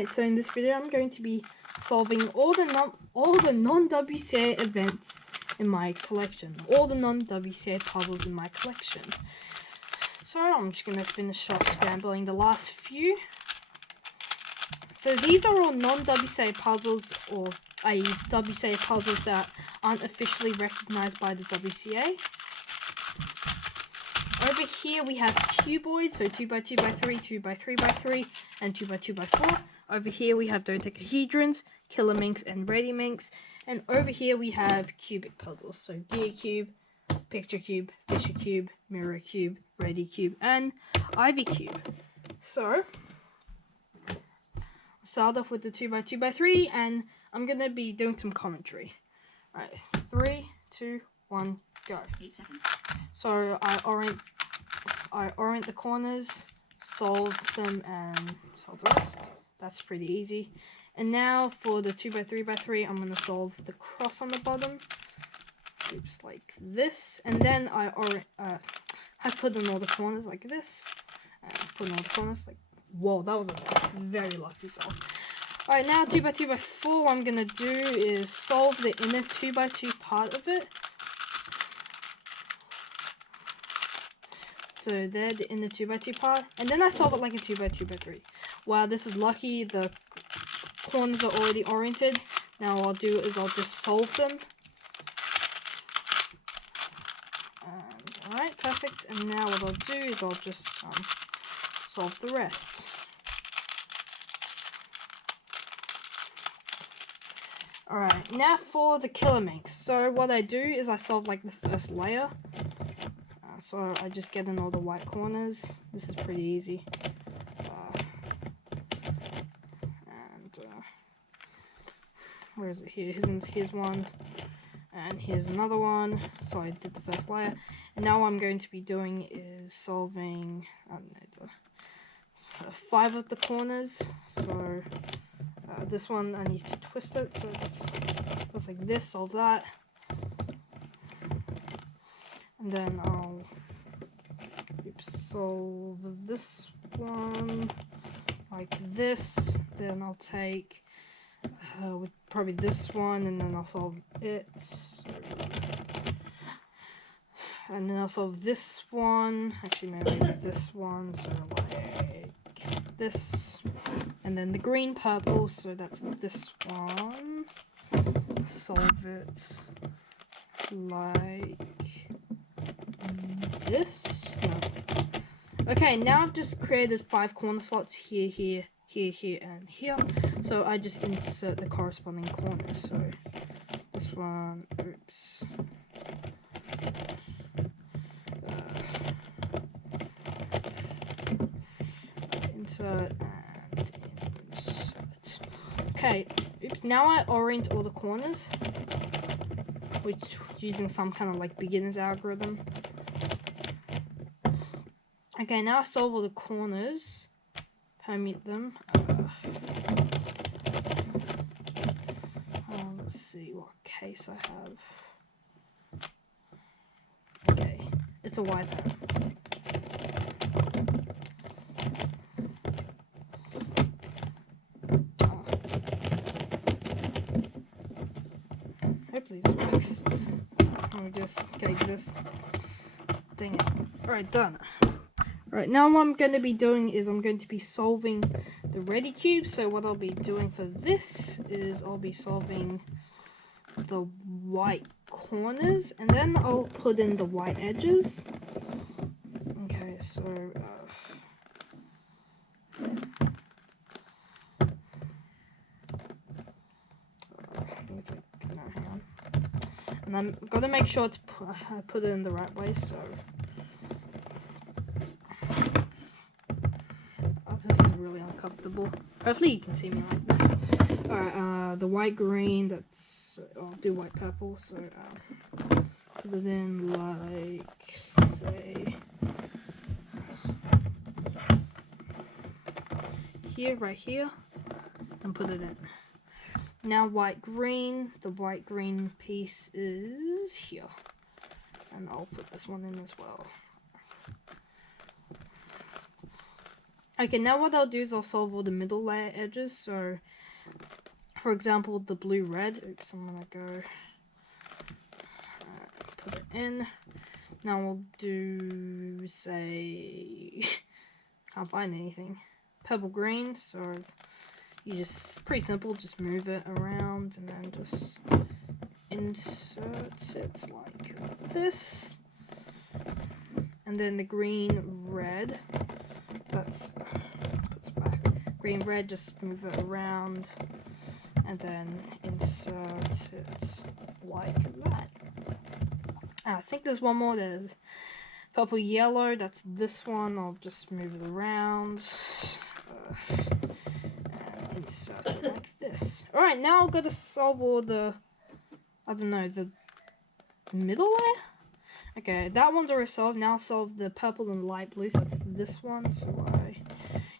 Alright, so in this video I'm going to be solving all the non-WCA events in my collection. All the non-WCA puzzles in my collection. So I'm just going to finish off scrambling the last few. So these are all non-WCA puzzles, or WCA puzzles that aren't officially recognized by the WCA. Over here we have cuboids, so 2x2x3, 2x3x3, and 2x2x4. Over here we have dodecahedrons, killer minks, and ready minks. And over here we have cubic puzzles, so gear cube, picture cube, fisher cube, mirror cube, ready cube, and ivy cube. So I'll start off with the 2x2x3, and I'm gonna be doing some commentary. Alright, 3, 2, 1, go. 8 seconds. So I orient the corners, solve them, and solve the rest. That's pretty easy. And now for the 2x3x3, I'm gonna solve the cross on the bottom. Oops, like this. And then I put in all the corners like this. And put in all the corners like, whoa, that was a very lucky solve. Alright, now 2x2x4, what I'm gonna do is solve the inner 2x2 part of it. So there, the inner 2x2 part, and then I solve it like a 2x2x3. Wow, this is lucky. The corners are already oriented. Now what I'll do is I'll just solve them. Alright, perfect. And now what I'll do is I'll just solve the rest. Alright, now for the killer minks. So what I do is I solve like the first layer. So I just get in all the white corners. This is pretty easy. Where is it? Here's one. And here's another one. So I did the first layer. And now what I'm going to be doing is solving 5 of the corners. So this one I need to twist it. So that's like this, solve that. And then I'll solve this one like this. Then I'll take with probably this one, and then I'll solve it. And then I'll solve this one. Actually, maybe like this one. So like this. And then the green purple. So that's this one. Solve it like this. No. Okay, now I've just created 5 corner slots here, here, here, here, and here. So I just insert the corresponding corners. So this one, oops. Insert and insert. Okay, oops. Now I orient all the corners, which using some kind of like beginner's algorithm. Okay, now I solve all the corners, permute them. Let's see what case I have. Okay, it's a wide pen. Hopefully this works. Let me just take this. Dang it. Alright, done. Alright, now what I'm going to be doing is I'm going to be solving the ready cube. So what I'll be doing for this is I'll be solving the white corners, and then I'll put in the white edges. Okay, so no, hang on. And I'm gonna make sure to put it in the right way. So this is really uncomfortable. Hopefully you can see me like this. Alright, the white green, that's, I'll do white purple, so put it in like, say, here, right here, and put it in. Now white green, the white green piece is here, and I'll put this one in as well. Okay, now what I'll do is I'll solve all the middle layer edges. So, for example, the blue-red. Oops, I'm gonna go put it in. Now we'll do, say, can't find anything. Purple-green. So you just, pretty simple, just move it around and then just insert it like this. And then the green-red. Puts back. Green, red, just move it around and then insert it like that. I think there's one more. There's purple, yellow. That's this one. I'll just move it around and insert it like this. All right, now I've got to solve all the, I don't know, the middle layer. Okay, that one's already solved. Now solve the purple and light blue. So that's this one. So I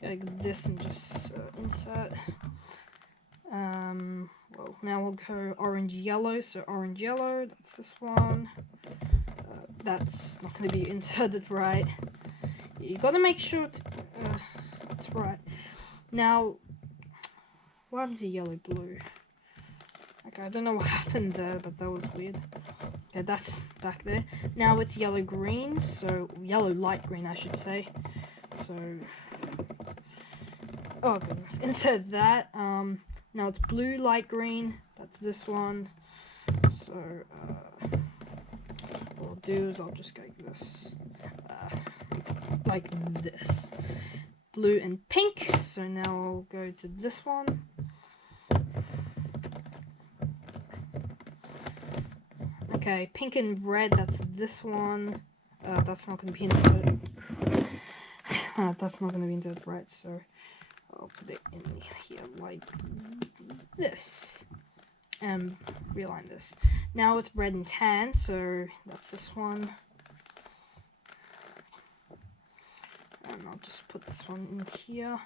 go like this and just insert. Well, now we'll go orange yellow. So orange yellow. That's this one. That's not going to be inserted right. You got to make sure it's right. Now, what happened to yellow blue? Okay, I don't know what happened there, but that was weird. Okay, that's back there. Now it's yellow green, so yellow light green, I should say. So, oh goodness, insert that. Now it's blue light green. That's this one. So, what I'll do is I'll just go like this. Blue and pink. So now I'll go to this one. Okay, pink and red, that's this one. That's not going to be inserted. That's not going to be inserted right, so I'll put it in here like this. And realign this. Now it's red and tan, so that's this one. And I'll just put this one in here.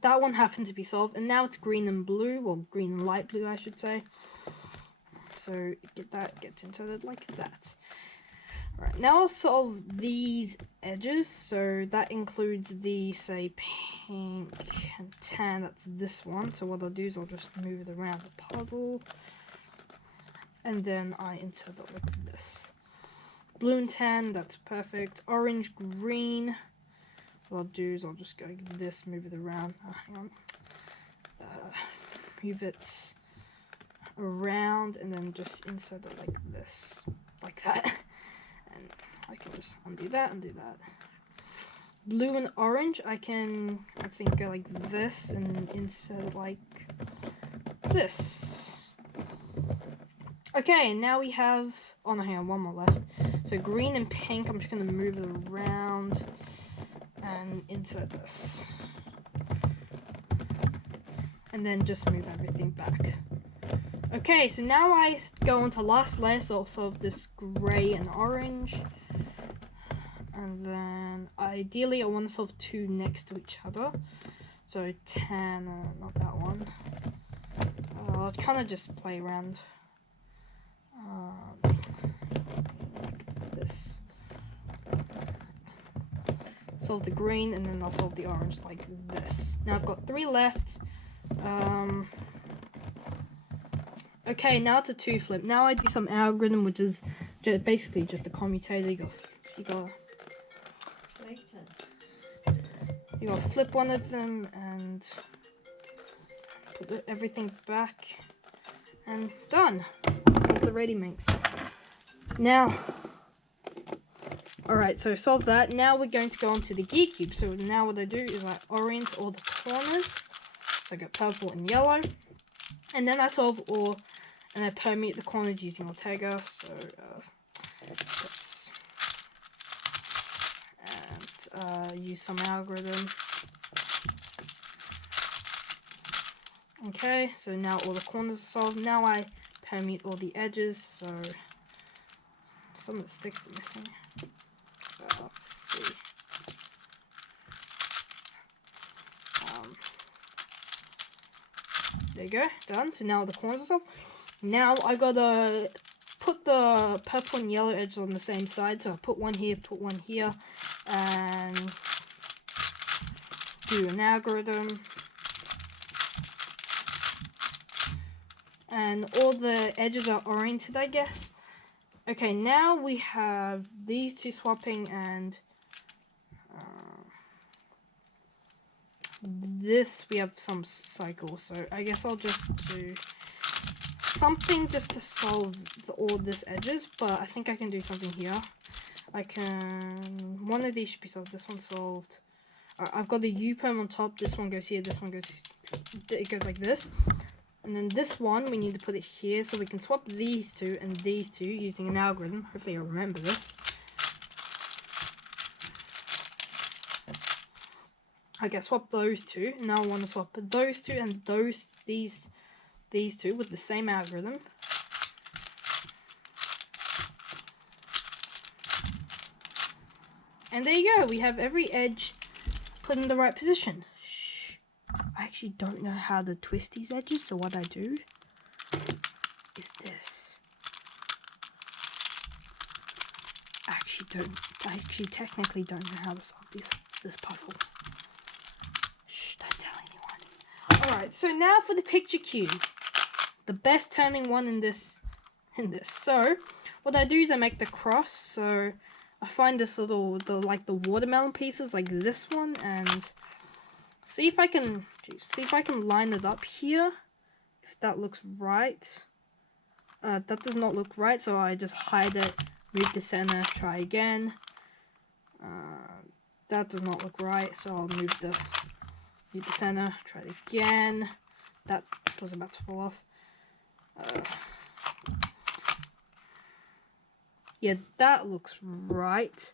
That one happened to be solved. And now it's green and blue, well, green and light blue, I should say. So that gets inserted like that. Alright, now I'll solve these edges. So that includes the, say, pink and tan. That's this one. So what I'll do is I'll just move it around the puzzle. And then I insert it like this. Blue and tan, that's perfect. Orange, green. What I'll do is I'll just go like this, move it around. Hang on. Move it around and then just insert it like this, like that, and I can just undo that. Blue and orange, I think go like this and insert it like this. Okay, now we have, oh no, hang on, one more left. So green and pink, I'm just gonna move it around and insert this, and then just move everything back. Okay, so now I go on to last layer, so I'll solve this grey and orange. And then, ideally, I want to solve two next to each other. So, tan, not that one. I'll kind of just play around. This. Solve the green, and then I'll solve the orange like this. Now I've got 3 left. Okay, now it's a 2 flip. Now I do some algorithm, which is basically just a commutator. You got to flip one of them and put everything back, and done. That's what the ready makes. Now, alright, so solve that. Now we're going to go on to the gear cube. So now what I do is I orient all the corners. So I got purple and yellow. And then I solve all, and I permeate the corners using Ortega. So use some algorithm. Okay, so now all the corners are solved. Now I permeate all the edges. So some of the sticks are missing. Let's see. There you go, done. So now the corners are solved. Now I gotta put the purple and yellow edges on the same side. So I put one here, and do an algorithm. And all the edges are oriented, I guess. Okay, now we have these two swapping and this we have some cycle. So I guess I'll just do something just to solve all this edges, but I think I can do something here. I can, one of these should be solved, this one's solved. I've got the U perm on top, this one goes here, this one goes, it goes like this. And then this one, we need to put it here, so we can swap these two and these two using an algorithm. Hopefully I'll remember this. Okay, swap those two. Now I want to swap those two and these two with the same algorithm. And there you go, we have every edge put in the right position. Shh. I actually don't know how to twist these edges, so what I do is this. I actually technically don't know how to solve this puzzle. Shh, don't tell anyone. Alright, so now for the picture cube. The best turning one in this. So, what I do is I make the cross, so I find this little, like the watermelon pieces, like this one, and see if I can line it up here, if that looks right. That does not look right, so I just hide it, move the center, try again. That does not look right, so I'll move the center, try it again. That was about to fall off. Yeah, that looks right.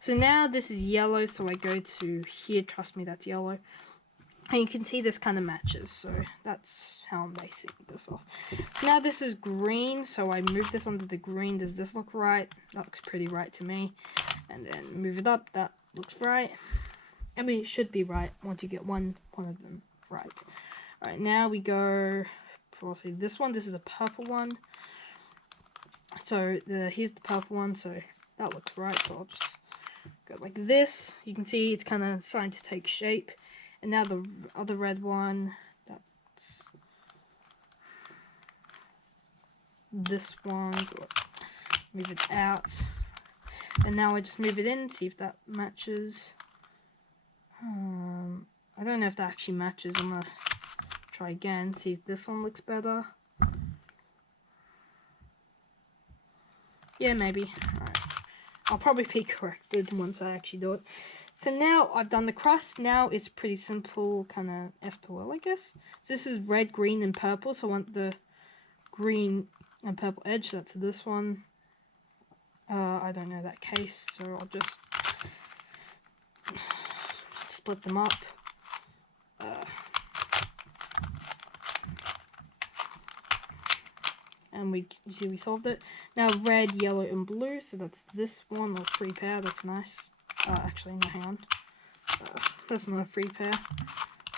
So now this is yellow, so I go to here, trust me, that's yellow. And you can see this kind of matches, so that's how I'm basing this off. So now this is green, so I move this under the green. Does this look right? That looks pretty right to me. And then move it up, that looks right. I mean, it should be right once you get one of them right. Alright, now we go, I'll say this one, this is a purple one. So here's the purple one, so that looks right, so I'll just go like this. You can see it's kind of starting to take shape. And now the other red one, that's this one, so move it out. And now I just move it in, see if that matches. I don't know if that actually matches. I'm gonna try again, see if this one looks better. Yeah, maybe. Alright. I'll probably be corrected once I actually do it. So now I've done the crust. Now it's pretty simple, kind of F to L, I guess. So this is red, green, and purple. So I want the green and purple edge. So that's this one. I don't know that case, so I'll just split them up. And you see we solved it. Now red, yellow, and blue, so that's this one, or free pair, that's nice. Actually, no, hang on. That's not a free pair.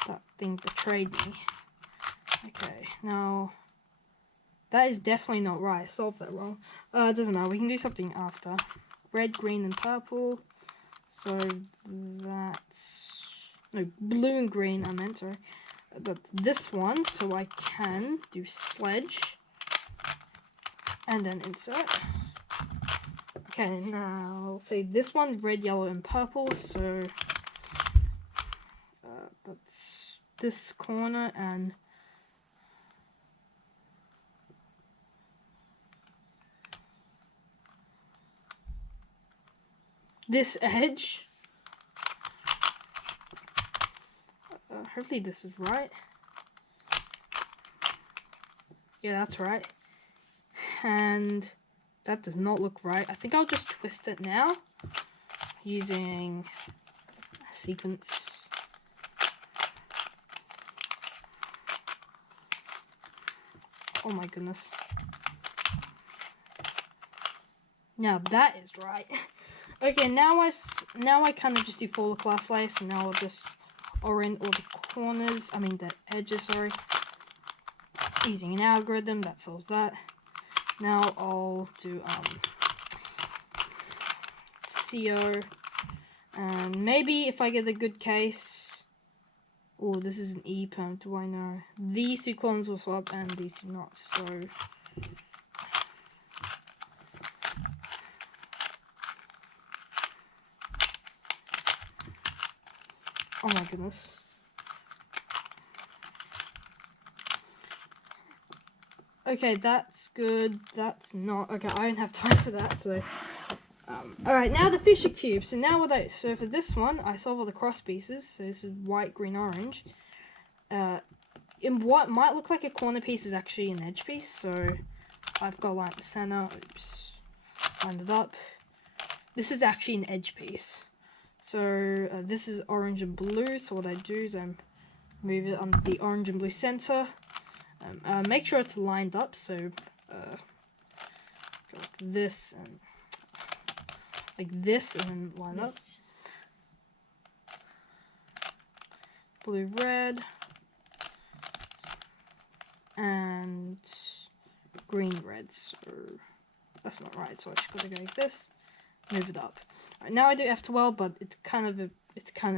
That thing betrayed me. Okay, now, that is definitely not right. I solved that wrong. It doesn't matter, we can do something after. Red, green, and purple. So that's, no, blue and green, I meant, sorry. But this one, so I can do sledge. And then insert. Okay, now I'll say this one, red, yellow, and purple. So that's this corner and this edge. Hopefully this is right. Yeah, that's right. And that does not look right. I think I'll just twist it now using a sequence. Oh my goodness. Now that is right. Okay, now I kind of just do follow class lace, and now I'll just orient all the corners, I mean the edges, sorry, using an algorithm that solves that. Now I'll do CO, and maybe if I get a good case, Oh, this is an E perm. Do I know? These two corners will swap and these do not. So oh my goodness. Okay, that's good. That's not. Okay, I don't have time for that. So, alright, now the Fisher cube. So now so for this one, I solve all the cross pieces. So this is white, green, orange. In what might look like a corner piece is actually an edge piece. So I've got like the center. Oops, lined it up. This is actually an edge piece. So this is orange and blue. So what I do is I move it on the orange and blue center. Make sure it's lined up, so go like this and then line up. Blue, red, and green, red. So that's not right. So I just gotta go like this, move it up. Right, now I do F12, but it's kind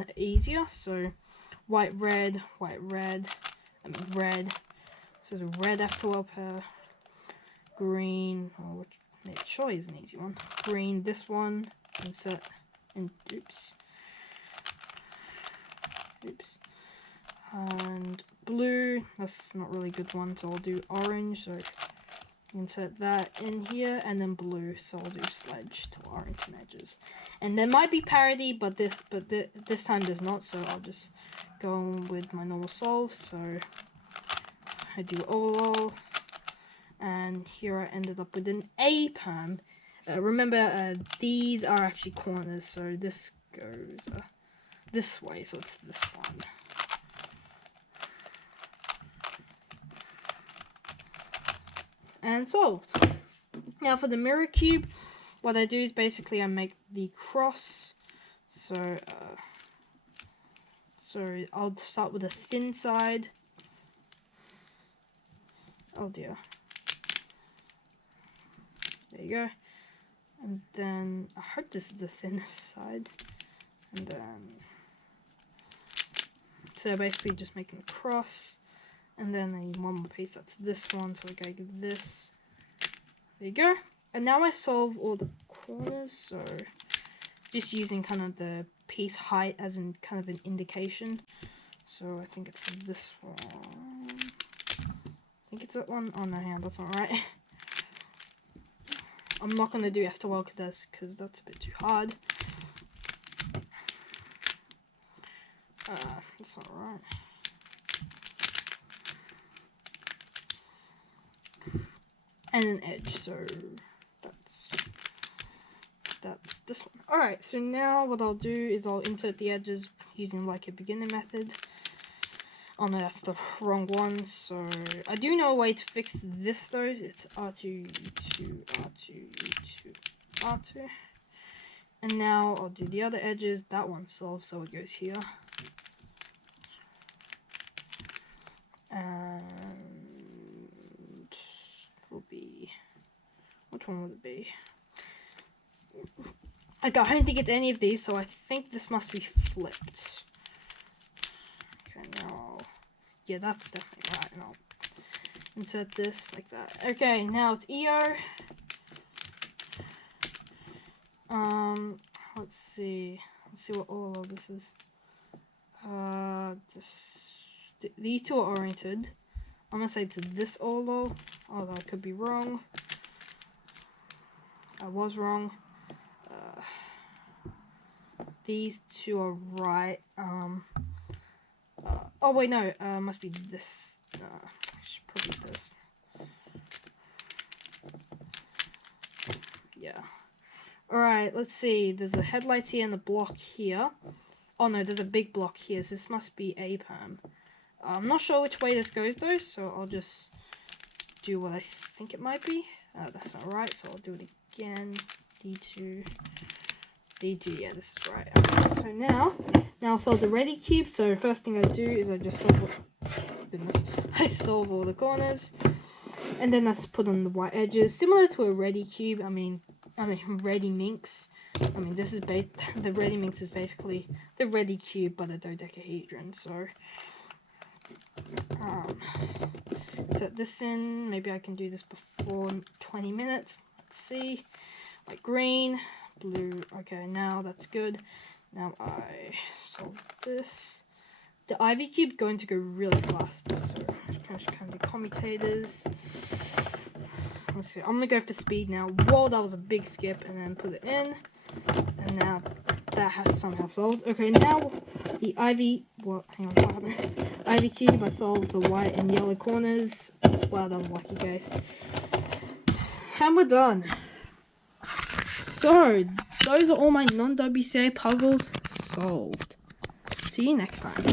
of easier. So white, red, and red. So the red F12 pair, green, which maybe surely is an easy one. Green, this one, insert, and oops, and blue. That's not really a good one, so I'll do orange. So insert that in here, and then blue. So I'll do sledge to Arlington edges. And there might be parity, but this time there's not. So I'll just go with my normal solve. So I do all, and here I ended up with an A perm. Remember, these are actually corners, so this goes this way, so it's this one. And solved. Now for the mirror cube, what I do is basically I make the cross. So I'll start with a thin side. Oh dear. There you go. And then I hope this is the thinnest side. And then so basically just making a cross. And then I need one more piece, that's this one. So I go like this. There you go. And now I solve all the corners. So just using kind of the piece height as in kind of an indication. So I think it's this one. I think it's that one. Oh no, hang on, that's not right. I'm not going to do F12 because that's a bit too hard. That's not right. And an edge, so that's this one. Alright, so now what I'll do is I'll insert the edges using like a beginner method. Oh no, that's the wrong one. So I do know a way to fix this though. It's R2, U2, R2, U2, R2. And now I'll do the other edges. That one's solved, so it goes here. And will be, which one would it be? Okay, I don't think it's any of these, so I think this must be flipped. Okay, now, yeah, that's definitely right. And I'll insert this like that. Okay, now it's EO. Let's see what all of this is. These two are oriented. I'm gonna say to this Olo, although I could be wrong. I was wrong. These two are right. Oh wait, no. Must be this. I should probably this. Yeah. All right. Let's see. There's a headlights here and a block here. Oh no, there's a big block here. So this must be a perm. I'm not sure which way this goes though, so I'll just do what I think it might be. That's not right, so I'll do it again. D2, D2, yeah, this is right. Okay, so now I'll solve the ready cube. So first thing I do is I just solve, I solve all the corners, and then I put on the white edges, similar to a ready cube. I mean ready minx. I mean, this is the ready mix is basically the ready cube but a dodecahedron. So set this in. Maybe I can do this before 20 minutes. Let's see. White, green, blue. Okay, now that's good. Now I solve this. The Ivy cube going to go really fast, so can be commutators. Let's see. I'm gonna go for speed now. Whoa, that was a big skip, and then put it in, and now that has somehow solved. Okay, now the Ivy. What? Hang on, what happened? Ivy cube. I solved the white and yellow corners. Wow, that was lucky, guys. And we're done. So those are all my non-WCA puzzles solved. See you next time.